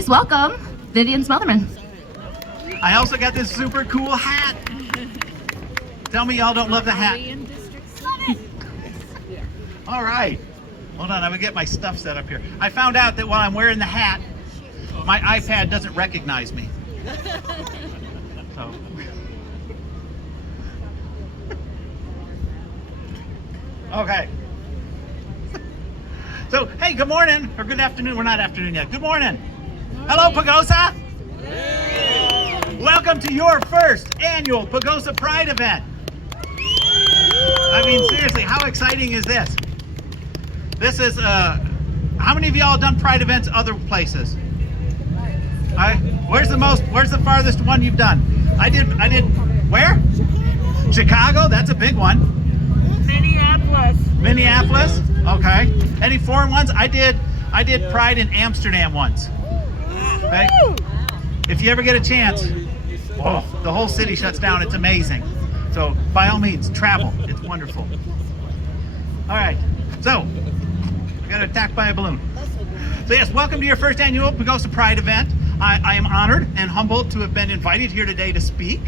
Please welcome Vivian Smotherman. I also got this super cool hat. Tell me y'all don't love the hat. All right. Hold on, I'm gonna get my stuff set up here. I found out that while I'm wearing the hat, my iPad doesn't recognize me. So. Okay. So, hey, good morning, or good afternoon. We're not afternoon yet. Good morning. Hello, Pagosa. Welcome to your first annual Pagosa Pride event. I mean, seriously, how exciting is this? This is, how many of y'all done Pride events other places? All right. Where's the farthest one you've done? I did, where? Chicago, that's a big one. Minneapolis, okay. Any foreign ones? I did Pride in Amsterdam once. Okay. If you ever get a chance, oh, the whole city shuts down. It's amazing. So by all means, travel. It's wonderful. All right. So I got attacked by a balloon. So yes, welcome to your first annual Pagosa Pride event. I am honored and humbled to have been invited here today to speak.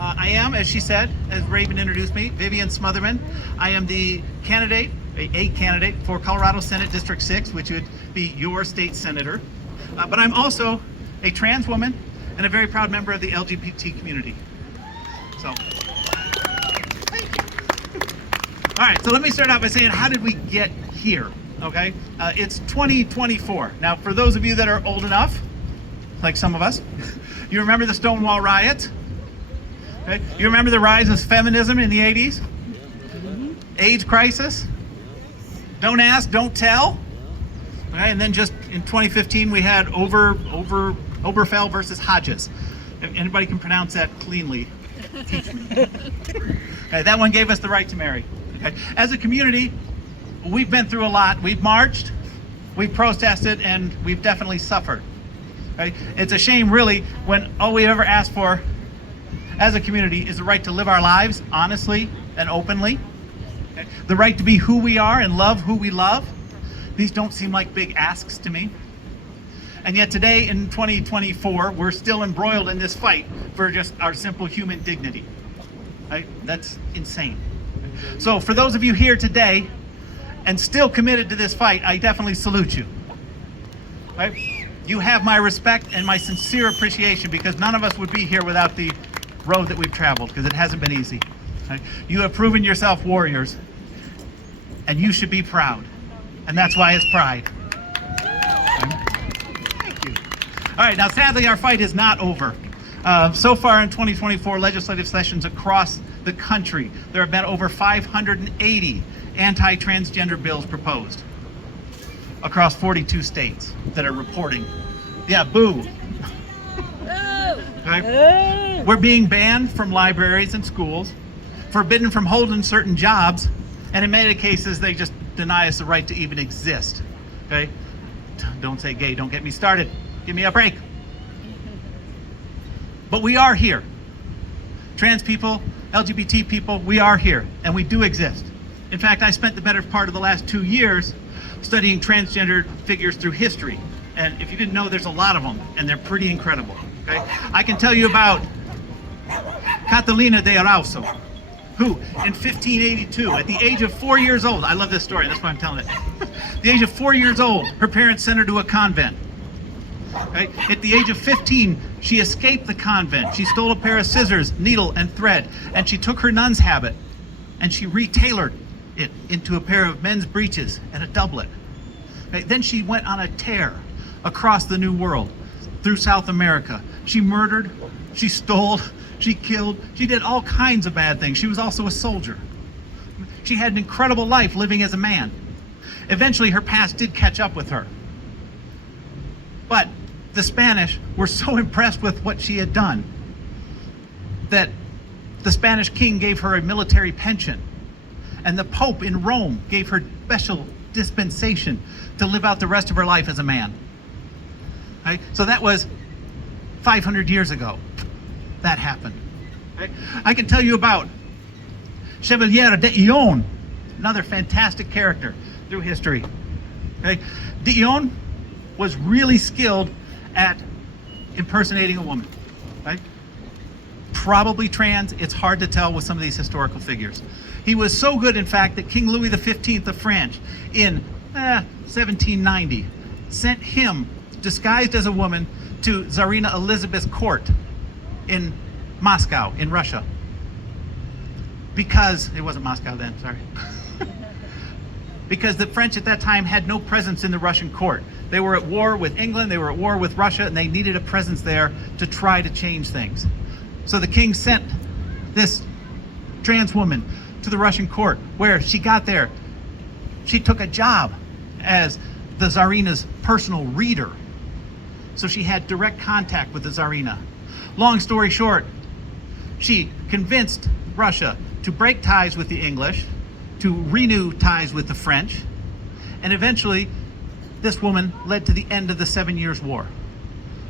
I am, as she said, as Raven introduced me, Vivian Smotherman. I am the candidate, a candidate for Colorado Senate District 6, which would be your state senator. But I'm also a trans woman and a very proud member of the LGBT community. So, all right, so let me start out by saying, how did we get here? Okay, it's 2024. Now, for those of you that are old enough, like some of us, you remember the Stonewall riots? Okay. You remember the rise of feminism in the 80s? AIDS crisis? Don't ask, don't tell. Okay. And then just in 2015, we had Oberfell versus Hodges. If anybody can pronounce that cleanly, teach me. Okay. That one gave us the right to marry. Okay. As a community, we've been through a lot. We've marched, we've protested, and we've definitely suffered. Okay. It's a shame, really, when all we ever asked for as a community is the right to live our lives honestly and openly. Okay? The right to be who we are and love who we love. These don't seem like big asks to me. And yet today in 2024, we're still embroiled in this fight for just our simple human dignity. Right? That's insane. So for those of you here today and still committed to this fight, I definitely salute you. Right? You have my respect and my sincere appreciation, because none of us would be here without the road that we've traveled, because it hasn't been easy. Okay? You have proven yourself warriors, and you should be proud, and that's why it's Pride. Thank you. All right, now sadly our fight is not over. So far in 2024 legislative sessions across the country, there have been over 580 anti-transgender bills proposed across 42 states that are reporting. Yeah, boo. Right? We're being banned from libraries and schools, forbidden from holding certain jobs, and in many cases they just deny us the right to even exist. Okay? Don't say gay, don't get me started. Give me a break. But we are here. Trans people, LGBT people, we are here, and we do exist. In fact, I spent the better part of the last 2 years studying transgender figures through history. And if you didn't know, there's a lot of them, and they're pretty incredible. Okay? I can tell you about Catalina de Arauso, who in 1582, at the age of 4 years old, I love this story, that's why I'm telling it. At the age of 4 years old, her parents sent her to a convent. Okay? At the age of 15, she escaped the convent. She stole a pair of scissors, needle, and thread, and she took her nun's habit, and she retailored it into a pair of men's breeches and a doublet. Okay? Then she went on a tear across the New World, through South America. She murdered, she stole, she killed, she did all kinds of bad things. She was also a soldier. She had an incredible life living as a man. Eventually her past did catch up with her. But the Spanish were so impressed with what she had done that the Spanish king gave her a military pension, and the Pope in Rome gave her special dispensation to live out the rest of her life as a man. Right? So that was 500 years ago. That happened. Right? I can tell you about Chevalier de Ion, another fantastic character through history. Okay? De Ion was really skilled at impersonating a woman, right? Probably trans. It's hard to tell with some of these historical figures. He was so good, in fact, that King Louis XV of France in 1790 sent him, disguised as a woman, to Tsarina Elizabeth's court in Moscow, in Russia. Because, it wasn't Moscow then, sorry. Because the French at that time had no presence in the Russian court. They were at war with England, they were at war with Russia, and they needed a presence there to try to change things. So the king sent this trans woman to the Russian court, where she got there. She took a job as the Tsarina's personal reader. So she had direct contact with the Tsarina. Long story short, she convinced Russia to break ties with the English, to renew ties with the French, and eventually this woman led to the end of the 7 Years' War.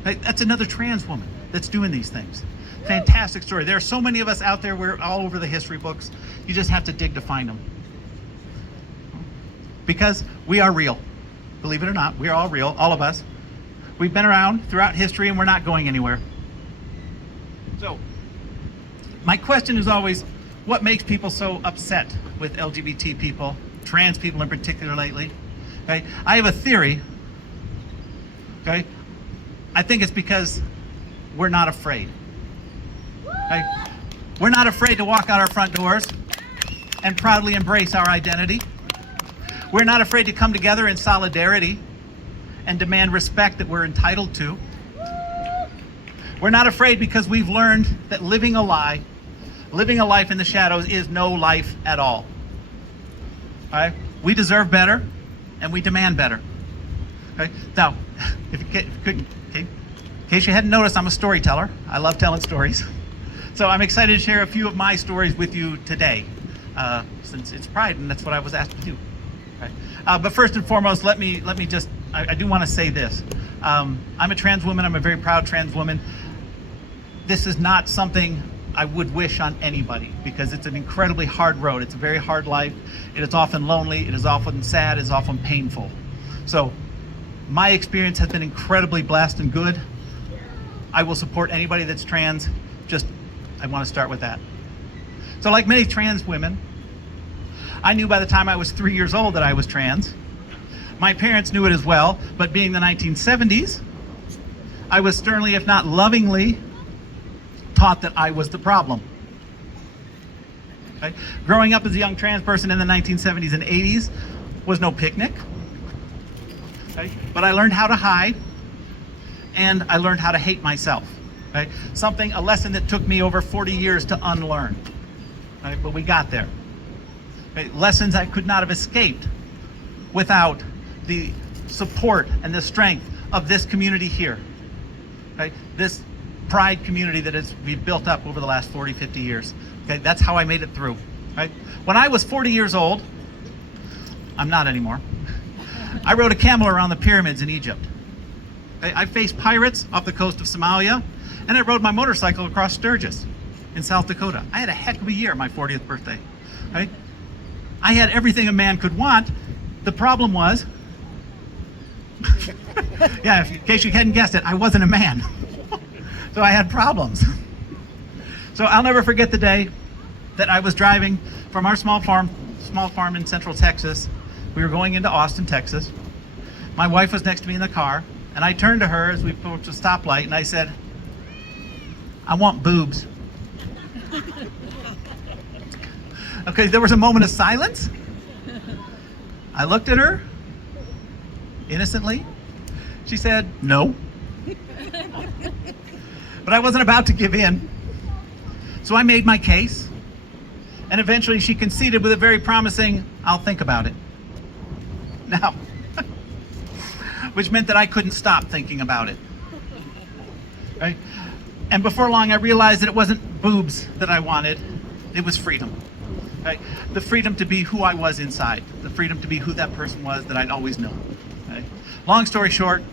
That's another trans woman that's doing these things. Fantastic story. There are so many of us out there. We're all over the history books. You just have to dig to find them. Because we are real. Believe it or not, we are all real, all of us. We've been around throughout history and we're not going anywhere. So, my question is always, what makes people so upset with LGBT people, trans people in particular lately? Okay, I have a theory. Okay, I think it's because we're not afraid. Okay? We're not afraid to walk out our front doors and proudly embrace our identity. We're not afraid to come together in solidarity and demand respect that we're entitled to. We're not afraid because we've learned that living a lie, living a life in the shadows, is no life at all. All right? We deserve better and we demand better. Okay? Now, if you couldn't, okay, in case you hadn't noticed, I'm a storyteller. I love telling stories. So I'm excited to share a few of my stories with you today, since it's Pride and that's what I was asked to do. Okay? But first and foremost, let me just, I do want to say this. I'm a trans woman. I'm a very proud trans woman. This is not something I would wish on anybody because it's an incredibly hard road. It's a very hard life. It is often lonely. It is often sad. It is often painful. So my experience has been incredibly blessed and good. I will support anybody that's trans. Just, I want to start with that. So like many trans women, I knew by the time I was 3 years old that I was trans. My parents knew it as well, but being the 1970s, I was sternly, if not lovingly, taught that I was the problem. Okay? Growing up as a young trans person in the 1970s and 80s was no picnic. Okay? But I learned how to hide, and I learned how to hate myself. Okay? A lesson that took me over 40 years to unlearn. Okay? But we got there. Okay? Lessons I could not have escaped without the support and the strength of this community here. Okay? This Pride community that we've built up over the last 40, 50 years. Okay? That's how I made it through. Right? When I was 40 years old, I'm not anymore, I rode a camel around the pyramids in Egypt. Okay? I faced pirates off the coast of Somalia, and I rode my motorcycle across Sturgis in South Dakota. I had a heck of a year, my 40th birthday. Right? I had everything a man could want. The problem was, yeah, in case you hadn't guessed it, I wasn't a man. So I had problems. So I'll never forget the day that I was driving from our small farm in Central Texas. We were going into Austin, Texas. My wife was next to me in the car, and I turned to her as we approached a stoplight, and I said, "I want boobs." Okay, there was a moment of silence. I looked at her innocently. She said, "No." But I wasn't about to give in. So I made my case, and eventually she conceded with a very promising, "I'll think about it." Now, which meant that I couldn't stop thinking about it. Right? And before long, I realized that it wasn't boobs that I wanted, it was freedom. Right? The freedom to be who I was inside, the freedom to be who that person was that I'd always known. Right? Long story short,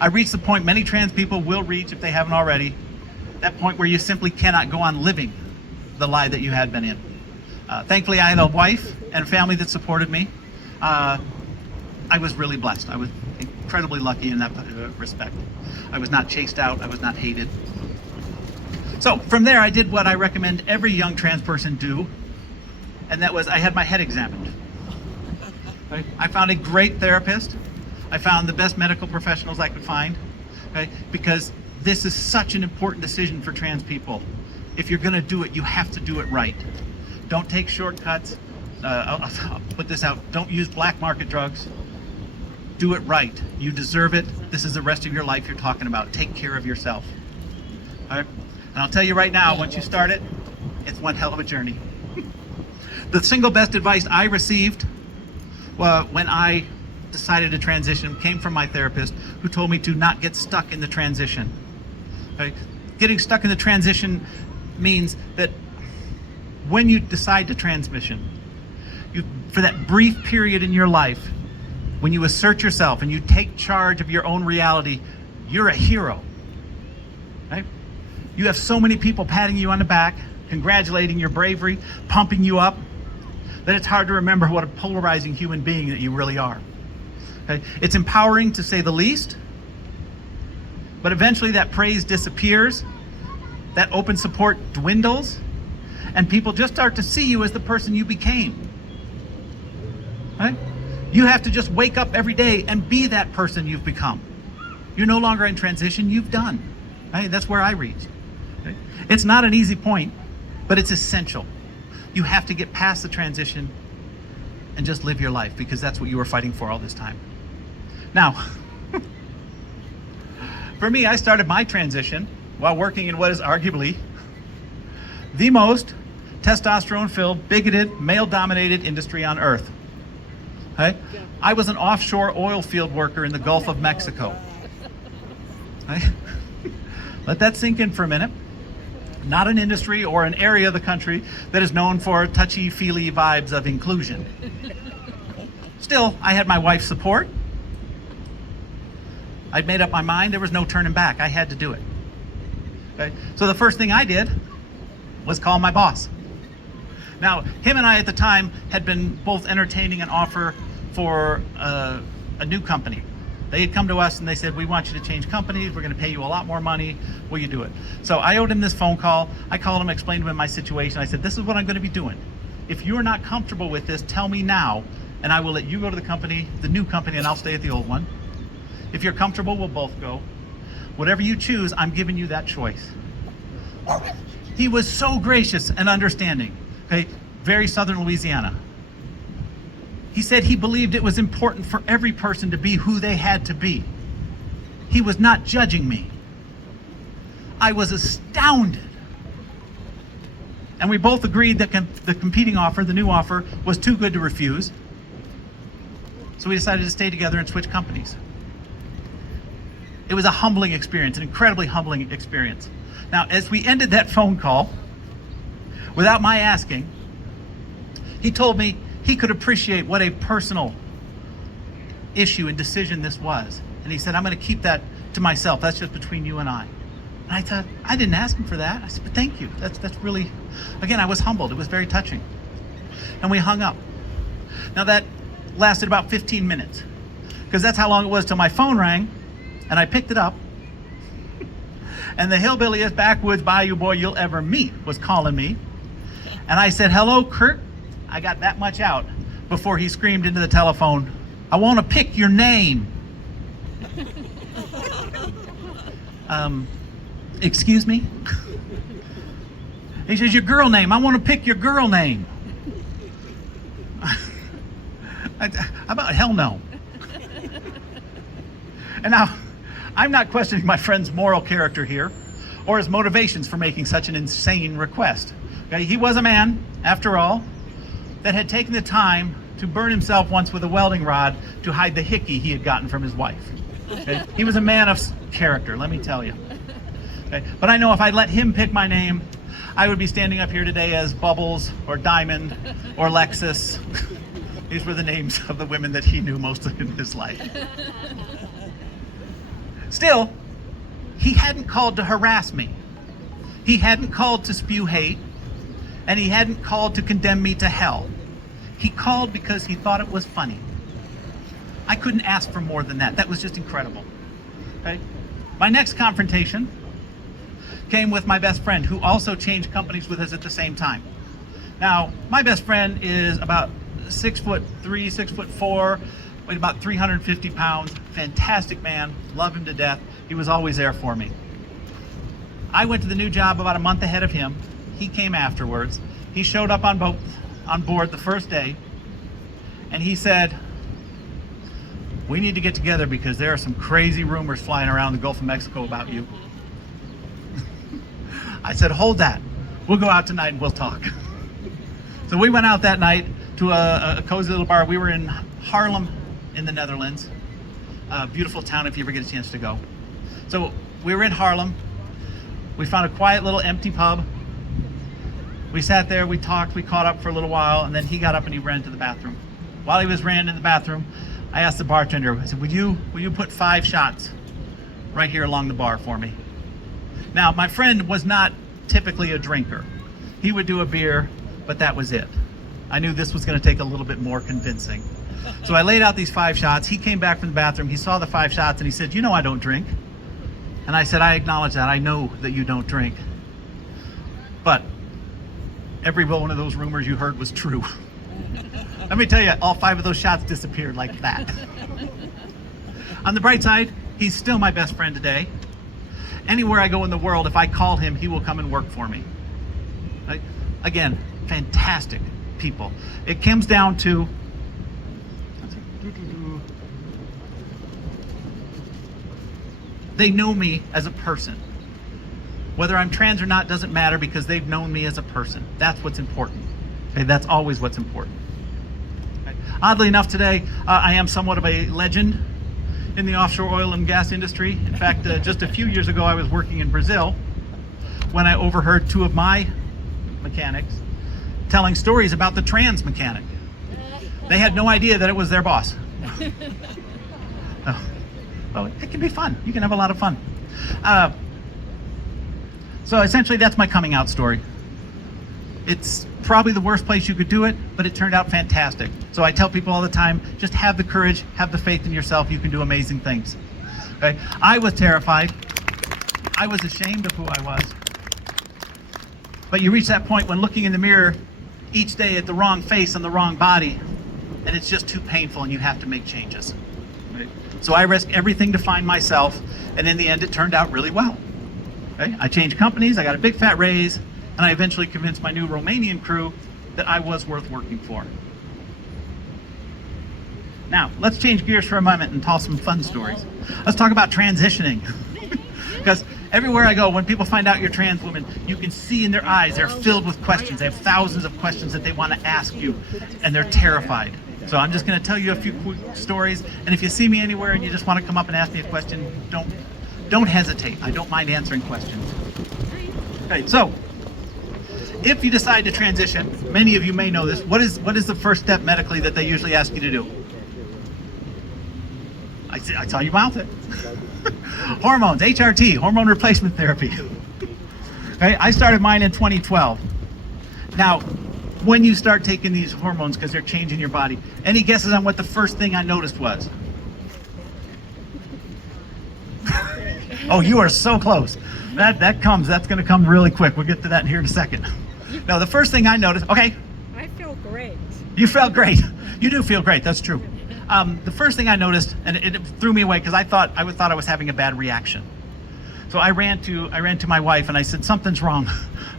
I reached the point many trans people will reach if they haven't already, that point where you simply cannot go on living the lie that you had been in. Thankfully, I had a wife and a family that supported me. I was really blessed. incredibly lucky in that respect. I was not chased out. I was not hated. So from there, I did what I recommend every young trans person do, and that was I had my head examined. Right? I found a great therapist. I found the best medical professionals I could find, okay? Because this is such an important decision for trans people. If you're going to do it, you have to do it right. Don't take shortcuts. I'll put this out. Don't use black market drugs. Do it right. You deserve it. This is the rest of your life you're talking about. Take care of yourself. All right? And I'll tell you right now, once you start it, it's one hell of a journey. The single best advice I received when I decided to transition came from my therapist, who told me to not get stuck in the transition. Okay? Getting stuck in the transition means that when you decide to transition, for that brief period in your life, when you assert yourself and you take charge of your own reality, you're a hero. Right? You have so many people patting you on the back, congratulating your bravery, pumping you up, that it's hard to remember what a polarizing human being that you really are. Okay? It's empowering, to say the least, but eventually that praise disappears, that open support dwindles, and people just start to see you as the person you became. Right? You have to just wake up every day and be that person you've become. You're no longer in transition, you've done. Right? That's where I reached. Right? It's not an easy point, but it's essential. You have to get past the transition and just live your life, because that's what you were fighting for all this time. Now, for me, I started my transition while working in what is arguably the most testosterone-filled, bigoted, male-dominated industry on earth. Okay? I was an offshore oil field worker in the Gulf of Mexico. Okay? Let that sink in for a minute. Not an industry or an area of the country that is known for touchy-feely vibes of inclusion. Still, I had my wife's support. I'd made up my mind. There was no turning back. I had to do it. Okay? So the first thing I did was call my boss. Now, him and I at the time had been both entertaining an offer for a new company. They had come to us and they said, we want you to change companies. We're going to pay you a lot more money. Will you do it? So I owed him this phone call. I called him, explained to him my situation. I said, this is what I'm going to be doing. If you're not comfortable with this, tell me now, and I will let you go to the company, the new company, and I'll stay at the old one. If you're comfortable, we'll both go. Whatever you choose, I'm giving you that choice. He was so gracious and understanding. Okay, very Southern Louisiana. He said he believed it was important for every person to be who they had to be. He was not judging me. I was astounded. And we both agreed that the competing offer, the new offer, was too good to refuse. So we decided to stay together and switch companies. It was a humbling experience, an incredibly humbling experience. Now, as we ended that phone call, without my asking, he told me he could appreciate what a personal issue and decision this was. And he said, I'm going to keep that to myself. That's just between you and I. And I thought, I didn't ask him for that. I said, but thank you. That's really, again, I was humbled. It was very touching. And we hung up. Now that lasted about 15 minutes, because that's how long it was till my phone rang, and I picked it up. And the hillbilliest backwoods bayou boy you'll ever meet was calling me. And I said, hello, Kurt. I got that much out before he screamed into the telephone, I want to pick your name. Excuse me? He says, your girl name. I want to pick your girl name. How about hell no? And now, I'm not questioning my friend's moral character here or his motivations for making such an insane request. Okay? He was a man, after all, that had taken the time to burn himself once with a welding rod to hide the hickey he had gotten from his wife. Okay? He was a man of character, let me tell you. Okay? But I know if I let him pick my name, I would be standing up here today as Bubbles or Diamond or Lexus. These were the names of the women that he knew most in his life. Still, he hadn't called to harass me. He hadn't called to spew hate. And he hadn't called to condemn me to hell. He called because he thought it was funny. I couldn't ask for more than that. That was just incredible. Okay? My next confrontation came with my best friend, who also changed companies with us at the same time. Now, my best friend is about 6'3", 6'4", weighed about 350 pounds, fantastic man, love him to death. He was always there for me. I went to the new job about a month ahead of him. He came afterwards. He showed up on board the first day, and he said, "We need to get together because there are some crazy rumors flying around the Gulf of Mexico about you." I said, "Hold that. We'll go out tonight and we'll talk." So we went out that night to a cozy little bar. We were in Haarlem in the Netherlands. A beautiful town if you ever get a chance to go. So we were in Haarlem. We found a quiet little empty pub. We sat there, we talked, we caught up for a little while, and then he got up and he ran to the bathroom. While he was ran in the bathroom, I asked the bartender, I said, will you put 5 shots right here along the bar for me? Now, my friend was not typically a drinker. He would do a beer, but that was it. I knew this was going to take a little bit more convincing. So I laid out these 5 shots. He came back from the bathroom, he saw the 5 shots, and he said, "You know I don't drink." And I said, "I acknowledge that. I know that you don't drink. But every one of those rumors you heard was true." Let me tell you, all 5 of those shots disappeared like that. On the bright side, he's still my best friend today. Anywhere I go in the world, if I call him, he will come and work for me. Right? Again, fantastic people. It comes down to, they know me as a person. Whether I'm trans or not doesn't matter because they've known me as a person. That's what's important. Okay, that's always what's important. Okay. Oddly enough, today I am somewhat of a legend in the offshore oil and gas industry. In fact, just a few years ago, I was working in Brazil when I overheard 2 of my mechanics telling stories about the trans mechanic. They had no idea that it was their boss. Well, it can be fun. You can have a lot of fun. So essentially, that's my coming out story. It's probably the worst place you could do it, but it turned out fantastic. So I tell people all the time, just have the courage, have the faith in yourself. You can do amazing things. Okay? I was terrified. I was ashamed of who I was. But you reach that point when looking in the mirror each day at the wrong face and the wrong body, and it's just too painful and you have to make changes. Right? So I risked everything to find myself, and in the end it turned out really well. Okay? I changed companies, I got a big fat raise, and I eventually convinced my new Romanian crew that I was worth working for. Now, let's change gears for a moment and tell some fun stories. Let's talk about transitioning. Because everywhere I go, when people find out you're trans women, you can see in their eyes, they're filled with questions. They have thousands of questions that they want to ask you, and they're terrified. So I'm just going to tell you a few quick stories, and if you see me anywhere and you just want to come up and ask me a question, don't hesitate. I don't mind answering questions. Okay, so if you decide to transition, many of you may know this, what is the first step medically that they usually ask you to do? I saw you mouth it. Hormones, HRT, hormone replacement therapy. Okay, I started mine in 2012. Now, when you start taking these hormones, because they're changing your body, any guesses on what the first thing I noticed was? Oh, you are so close. That's going to come really quick. We'll get to that here in a second. No, the first thing I noticed, okay. I feel great. You felt great. You do feel great, that's true. The first thing I noticed, and it threw me away because I thought I was having a bad reaction. So I ran to my wife and I said, something's wrong.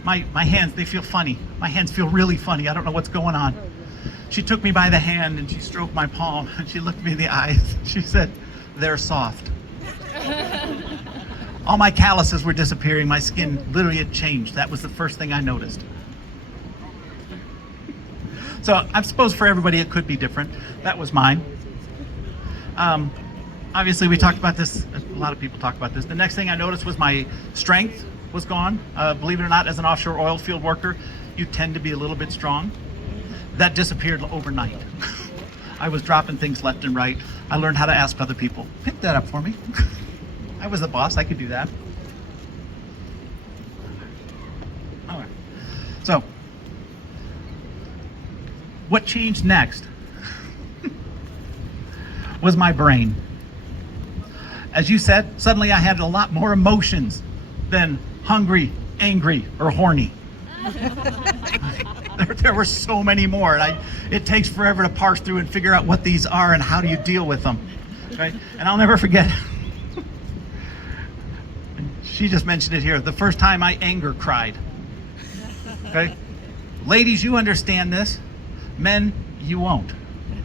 My hands, they feel funny. My hands feel really funny. I don't know what's going on. She took me by the hand and she stroked my palm and she looked me in the eyes. She said, they're soft. All my calluses were disappearing. My skin literally had changed. That was the first thing I noticed. So I suppose for everybody it could be different. That was mine. Obviously we talked about this, a lot of people talk about this. The next thing I noticed was my strength was gone. Believe it or not, as an offshore oil field worker, you tend to be a little bit strong. That disappeared overnight. I was dropping things left and right. I learned how to ask other people, pick that up for me. I was the boss, I could do that. All right. So, what changed next? was my brain. As you said, suddenly I had a lot more emotions than hungry, angry, or horny. There were so many more. And it takes forever to parse through and figure out what these are and how do you deal with them. Right? And I'll never forget, she just mentioned it here, the first time I anger cried. Okay? Ladies, you understand this. Men, you won't.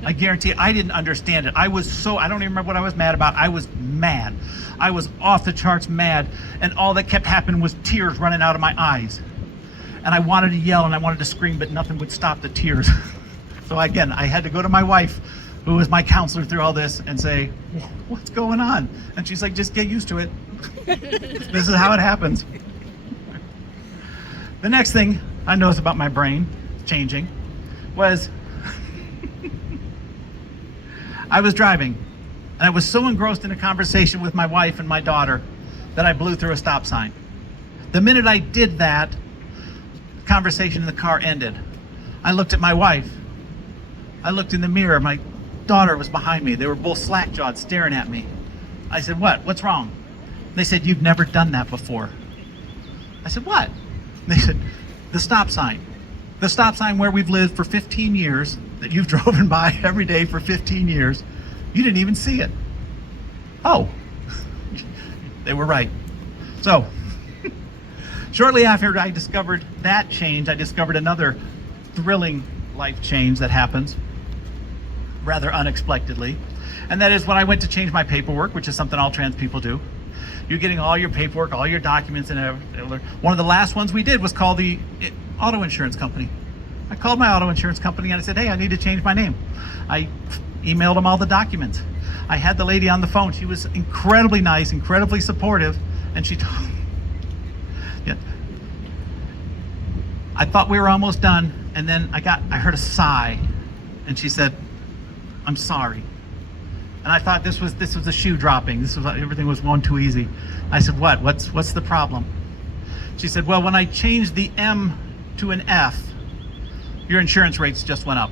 I guarantee you, I didn't understand it. I don't even remember what I was mad about. I was mad. I was off the charts mad. And all that kept happening was tears running out of my eyes. And I wanted to yell and I wanted to scream, but nothing would stop the tears. So again, I had to go to my wife, who was my counselor through all this, and say, what's going on? And she's like, just get used to it. This is how it happens. The next thing I noticed about my brain changing was I was driving and I was so engrossed in a conversation with my wife and my daughter that I blew through a stop sign. The minute I did that, the conversation in the car ended. I looked at my wife. I looked in the mirror. My daughter was behind me. They were both slack-jawed staring at me. I said, what's wrong? They said, you've never done that before. I said, what? They said, the stop sign. The stop sign where we've lived for 15 years, that you've driven by every day for 15 years, you didn't even see it. Oh, they were right. So, shortly after I discovered that change, I discovered another thrilling life change that happens rather unexpectedly. And that is when I went to change my paperwork, which is something all trans people do. You're getting all your paperwork, all your documents, and everything. One of the last ones we did was call the auto insurance company. I called my auto insurance company and I said, hey, I need to change my name. I emailed them all the documents. I had the lady on the phone. She was incredibly nice, incredibly supportive, and she told yeah. I thought we were almost done, and then I heard a sigh, and she said, I'm sorry. And I thought this was a shoe dropping. Everything was going too easy. I said, what's the problem? She said, well, when I changed the M to an F, your insurance rates just went up.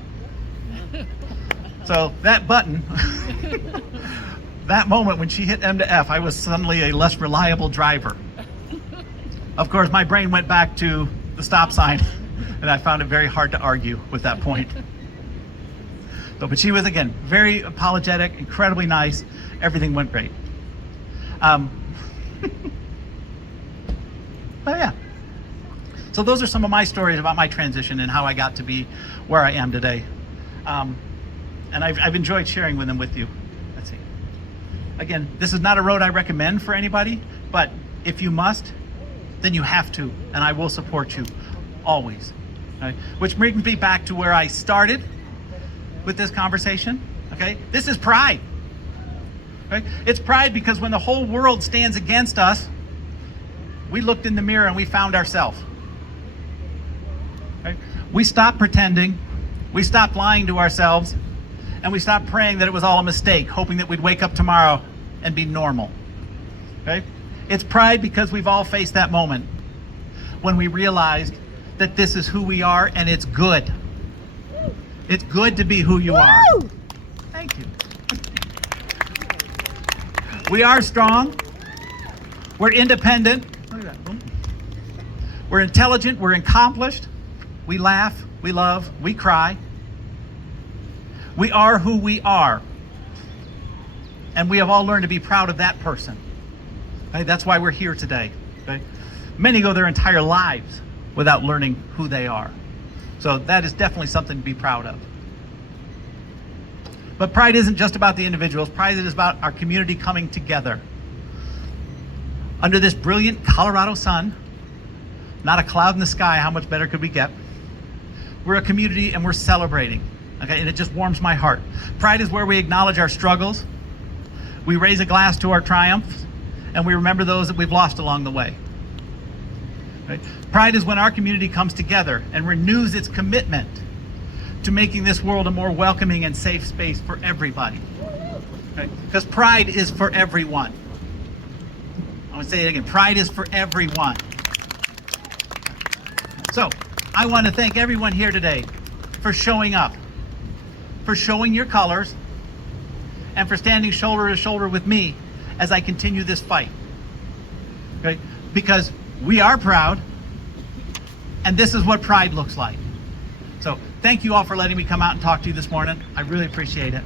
So that button, that moment when she hit M to F, I was suddenly a less reliable driver. Of course, my brain went back to the stop sign, and I found it very hard to argue with that point. So, but she was, again, very apologetic, incredibly nice. Everything went great. But yeah. So those are some of my stories about my transition and how I got to be where I am today. And I've enjoyed sharing them with you. Let's see. Again, this is not a road I recommend for anybody, but if you must, then you have to, and I will support you always. Okay? Which brings me back to where I started with this conversation. Okay? This is pride. Okay? It's pride because when the whole world stands against us, we looked in the mirror and we found ourselves. Okay? We stopped pretending, we stopped lying to ourselves, and we stopped praying that it was all a mistake, hoping that we'd wake up tomorrow and be normal. Okay? It's pride because we've all faced that moment when we realized that this is who we are, and it's good. It's good to be who you are. Thank you. We are strong. We're independent. Look at that. We're intelligent. We're accomplished. We laugh. We love. We cry. We are who we are. And we have all learned to be proud of that person. Okay? That's why we're here today. Okay? Many go their entire lives without learning who they are. So that is definitely something to be proud of. But pride isn't just about the individuals. Pride is about our community coming together. Under this brilliant Colorado sun, not a cloud in the sky, how much better could we get? We're a community and we're celebrating. Okay, and it just warms my heart. Pride is where we acknowledge our struggles, we raise a glass to our triumphs, and we remember those that we've lost along the way. Right? Pride is when our community comes together and renews its commitment to making this world a more welcoming and safe space for everybody. Right? Because pride is for everyone. I want to say it again, pride is for everyone. So, I want to thank everyone here today for showing up, for showing your colors, and for standing shoulder to shoulder with me as I continue this fight. Okay? Because we are proud, and this is what pride looks like. So thank you all for letting me come out and talk to you this morning. I really appreciate it.